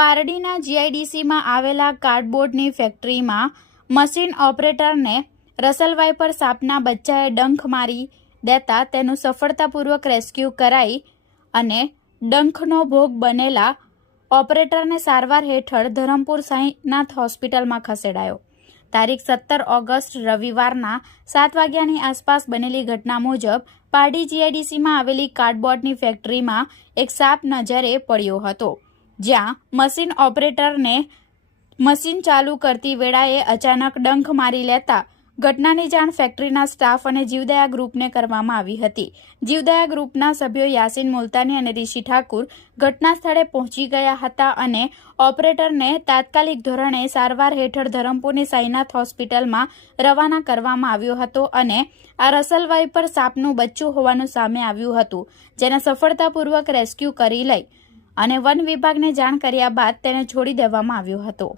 પારડીના જીઆઈડીસીમાં આવેલા કાર્ડબોર્ડની ફેક્ટરીમાં મશીન ઓપરેટરને રસલવાય પર સાપના બચ્ચાએ ડંખ મારી દેતા તેનું સફળતાપૂર્વક રેસ્ક્યુ કરાઈ અને ડંખનો ભોગ બનેલા ઓપરેટરને સારવાર હેઠળ ધરમપુર સાંઈનાથ હોસ્પિટલમાં ખસેડાયો. તારીખ સત્તર ઓગસ્ટ રવિવારના સાત વાગ્યાની આસપાસ બનેલી ઘટના મુજબ પારડી જીઆઈડીસીમાં આવેલી કાર્ડબોર્ડની ફેક્ટરીમાં એક સાપ નજરે પડ્યો હતો. જ્યાં મશીન ઓપરેટરને મશીન ચાલુ કરતી વેળાએ અચાનક ડંખ મારી લેતા ઘટનાની જાણ ફેક્ટરીના સ્ટાફ અને જીવદયા ગ્રુપને કરવામાં આવી હતી. જીવદયા ગ્રુપના સભ્યો યાસીન મુલતાની અને રિષિ ઠાકુર ઘટના સ્થળે પહોંચી ગયા હતા અને ઓપરેટરને તાત્કાલિક ધોરણે સારવાર હેઠળ ધરમપુરની સાઈનાથ હોસ્પિટલમાં રવાના કરવામાં આવ્યો હતો અને આ રસલવાઈ પર સાપનું બચ્ચું હોવાનું સામે આવ્યું હતું, જેને સફળતાપૂર્વક રેસ્ક્યુ કરી લઈ અને વન વિભાગને જાણ કર્યા બાદ તેને છોડી દેવામાં આવ્યો હતો.